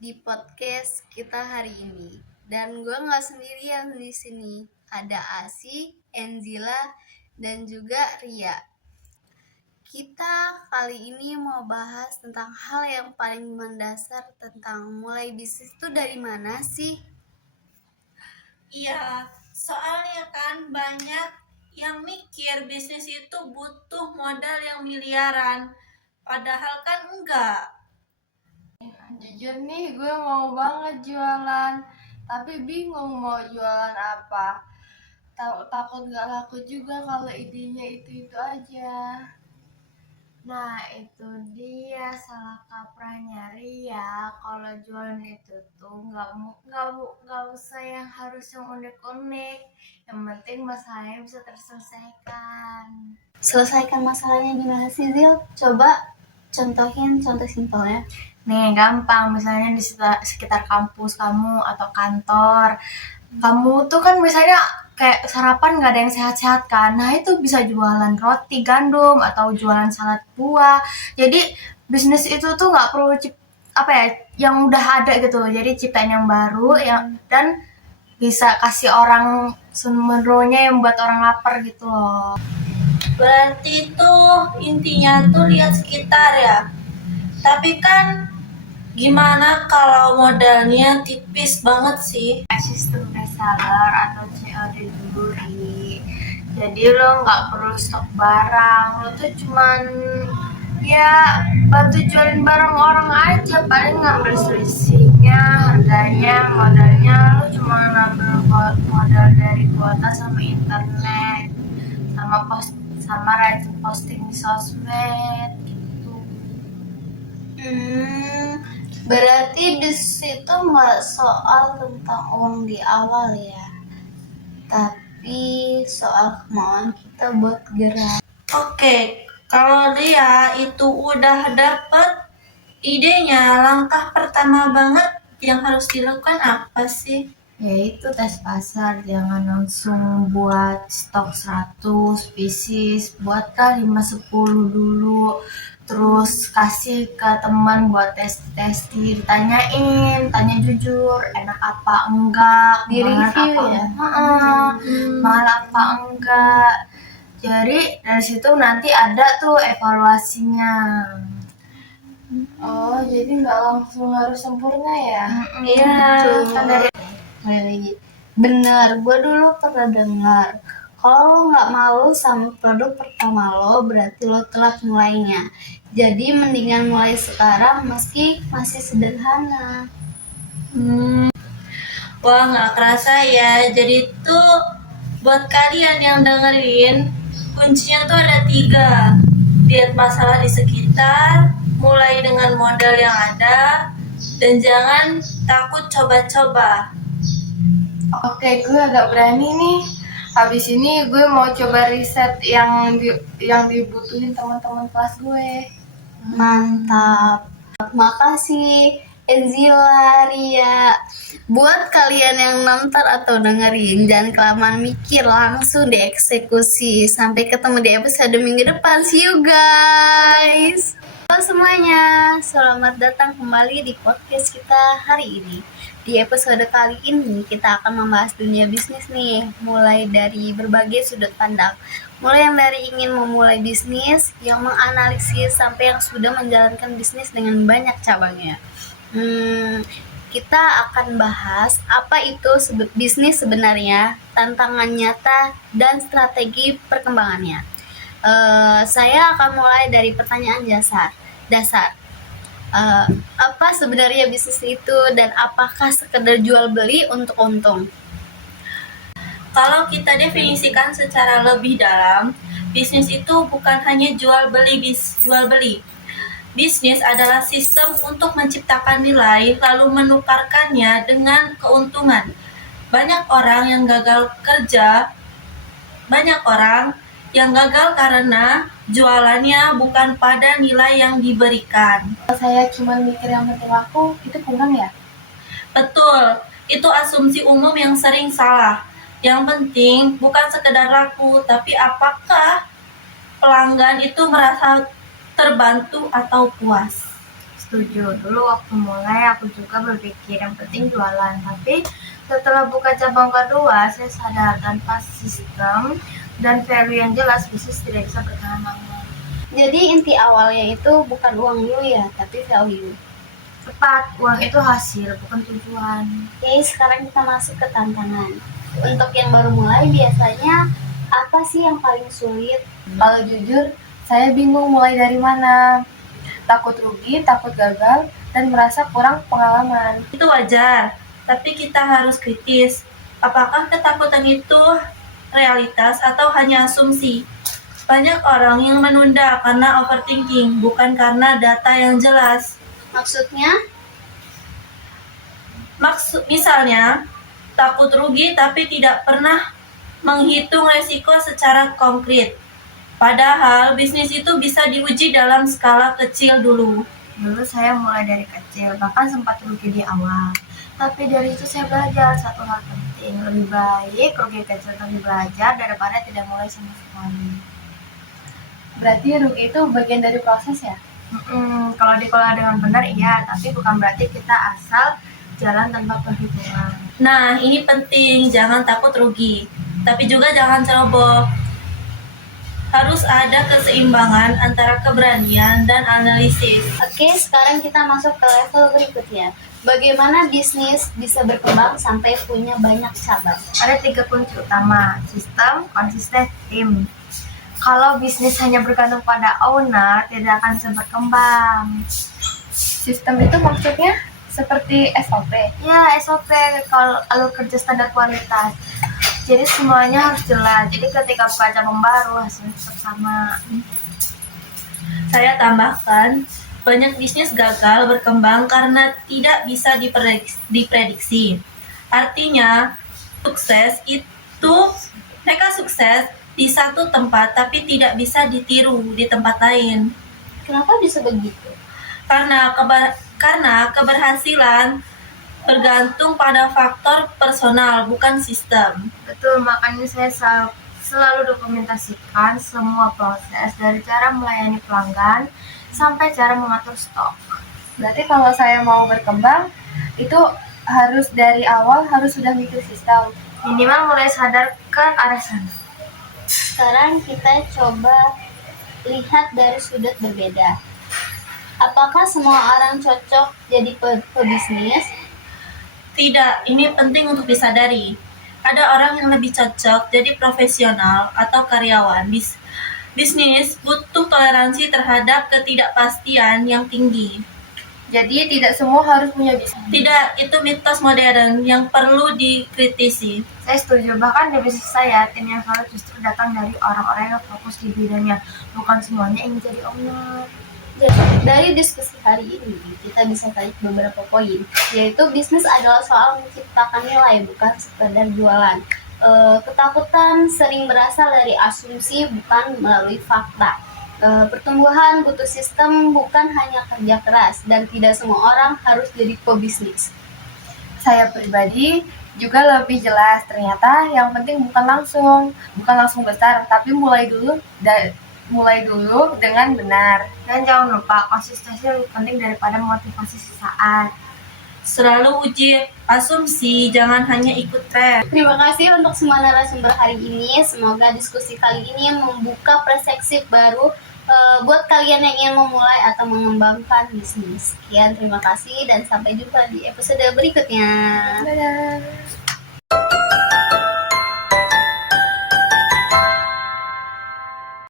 di podcast kita hari ini. Dan gue nggak sendirian di sini. Ada Asi, Enzila, dan juga Ria. Kita kali ini mau bahas tentang hal yang paling mendasar tentang mulai bisnis itu dari mana sih? Iya, soalnya kan banyak yang mikir bisnis itu butuh modal yang miliaran, padahal kan enggak. Jujur nih, gue mau banget jualan, tapi bingung mau jualan apa. Takut gak laku juga kalau idenya itu aja. Nah, itu dia salah kaprahnya Ria. Kalau jualan itu tuh nggak usah yang harus yang unik-unik. Yang penting masalahnya bisa terselesaikan. Selesaikan masalahnya gimana sih, Zil? Coba contohin contoh simpelnya. Nih, gampang. Misalnya di sekitar kampus kamu atau kantor. Kamu tuh kan misalnya kayak sarapan nggak ada yang sehat-sehat kan. Nah, itu bisa jualan roti gandum atau jualan salad buah. Jadi, bisnis itu tuh nggak perlu yang udah ada gitu. Jadi, ciptain yang baru dan bisa kasih orang semeronya yang buat orang lapar gitu loh. Berarti tuh intinya tuh lihat sekitar ya. Tapi kan gimana kalau modalnya tipis banget sih? Sistem reseller atau COD delivery. Jadi lo nggak perlu stok barang, lo tuh cuman ya bantu jualin barang orang aja, paling ngambil selisihnya, harganya, modalnya lo cuma ngambil modal dari kuota sama internet, sama rajin posting di sosmed gitu. Berarti bisnis itu nggak soal tentang uang di awal ya, tapi soal kemauan kita buat gerak. Oke, kalau dia itu udah dapet idenya, langkah pertama banget yang harus dilakukan apa sih? Yaitu tes pasar, jangan langsung buat stok 100 pieces, buatlah 5-10 dulu, terus kasih ke teman buat tes tanya jujur enak apa enggak, Di review ya? mahal apa enggak. Jadi dari situ nanti ada tuh evaluasinya. Oh, jadi nggak langsung harus sempurna ya? Iya. Kan dari bener, gue dulu pernah dengar kalau lo nggak malu sama produk pertama lo, berarti lo telat mulainya. Jadi mendingan mulai sekarang meski masih sederhana. Wah, nggak kerasa ya. Jadi tuh buat kalian yang dengerin, kuncinya tuh ada 3. Lihat masalah di sekitar, mulai dengan modal yang ada, dan jangan takut coba-coba. Oke, gue agak berani nih. Habis ini gue mau coba riset yang dibutuhin teman-teman kelas gue. Mantap. Makasih Enzila, Ria. Buat kalian yang nonton atau dengerin, jangan kelamaan mikir, langsung dieksekusi. Sampai ketemu di episode minggu depan. See you guys. Halo semuanya, selamat datang kembali di podcast kita hari ini. Di episode kali ini kita akan membahas dunia bisnis nih, mulai dari berbagai sudut pandang. Mulai yang dari ingin memulai bisnis, yang menganalisis, sampai yang sudah menjalankan bisnis dengan banyak cabangnya. Kita akan bahas apa itu bisnis sebenarnya, tantangan nyata, dan strategi perkembangannya. Saya akan mulai dari pertanyaan dasar. Apa sebenarnya bisnis itu dan apakah sekedar jual beli untuk untung? Kalau kita definisikan secara lebih dalam, bisnis itu bukan hanya jual beli. Bisnis adalah sistem untuk menciptakan nilai lalu menukarkannya dengan keuntungan. Banyak orang yang gagal karena jualannya bukan pada nilai yang diberikan. Kalau saya cuma mikir yang penting laku, itu kurang ya? Betul, itu asumsi umum yang sering salah. Yang penting bukan sekedar laku, tapi apakah pelanggan itu merasa terbantu atau puas. Setuju, dulu waktu mulai aku juga berpikir yang penting jualan. Tapi setelah buka cabang kedua, saya sadar tanpa sistem dan value yang jelas, bisnis tidak bisa bertahan lama. Jadi inti awalnya itu bukan uang dulu ya, tapi value. Tepat, uang itu hasil, bukan tujuan. Oke, sekarang kita masuk ke tantangan. Untuk yang baru mulai, biasanya apa sih yang paling sulit? Kalau jujur, saya bingung mulai dari mana. Takut rugi, takut gagal, dan merasa kurang pengalaman. Itu wajar, tapi kita harus kritis. Apakah ketakutan itu realitas atau hanya asumsi? Banyak orang yang menunda karena overthinking, bukan karena data yang jelas. Maksudnya, Misalnya, takut rugi tapi tidak pernah menghitung resiko secara konkret. Padahal bisnis itu bisa diuji dalam skala kecil dulu. Dulu saya mulai dari kecil, bahkan sempat rugi di awal. Tapi dari itu saya belajar satu hal penting, lebih baik rugi kecil tapi belajar daripada tidak mulai sama sekali. berarti rugi itu bagian dari proses ya? Kalau dikelola dengan benar iya, tapi bukan berarti kita asal jalan tanpa perhitungan. Nah, ini penting, jangan takut rugi. Tapi juga jangan ceroboh. Harus ada keseimbangan antara keberanian dan analisis. Oke, sekarang kita masuk ke level berikutnya. Bagaimana bisnis bisa berkembang sampai punya banyak cabang? Ada 3 kunci utama, sistem, konsisten, tim. Kalau bisnis hanya bergantung pada owner, tidak akan bisa berkembang. Sistem itu maksudnya seperti SOP. Ya, SOP, kalau alur kerja standar kualitas. Jadi semuanya harus jelas. Jadi ketika buka cabang baru, hasilnya tetap sama. Saya tambahkan, banyak bisnis gagal berkembang karena tidak bisa diprediksi. Artinya, mereka sukses di satu tempat tapi tidak bisa ditiru di tempat lain. Kenapa bisa begitu? Karena keberhasilan bergantung pada faktor personal, bukan sistem. Betul, makanya saya selalu dokumentasikan semua proses dari cara melayani pelanggan sampai cara mengatur stok. Berarti kalau saya mau berkembang, itu harus dari awal harus sudah mikir sistem. Minimal mulai sadar ke arah sana. Sekarang kita coba lihat dari sudut berbeda. Apakah semua orang cocok jadi pebisnis? Tidak, ini penting untuk disadari. Ada orang yang lebih cocok jadi profesional atau karyawan. Bisnis butuh toleransi terhadap ketidakpastian yang tinggi. Jadi tidak semua harus punya bisnis. Tidak, itu mitos modern yang perlu dikritisi. Saya setuju, bahkan di bisnis saya, tim yang solid justru datang dari orang-orang yang fokus di bidangnya. Bukan semuanya ingin jadi owner. Dari diskusi hari ini, kita bisa tarik beberapa poin, yaitu bisnis adalah soal menciptakan nilai, bukan sekedar jualan. Ketakutan sering berasal dari asumsi, bukan melalui fakta. Pertumbuhan butuh sistem, bukan hanya kerja keras, dan tidak semua orang harus jadi pebisnis. Saya pribadi juga lebih jelas, ternyata yang penting bukan langsung besar, tapi mulai dulu dengan benar. Dan jangan lupa, konsistensi lebih penting daripada motivasi sesaat. Selalu uji asumsi, jangan hanya ikut tren. Terima kasih untuk semua narasumber hari ini. Semoga diskusi kali ini membuka perspektif baru buat kalian yang ingin memulai atau mengembangkan bisnis. Sekian, terima kasih dan sampai jumpa di episode berikutnya. Dadah.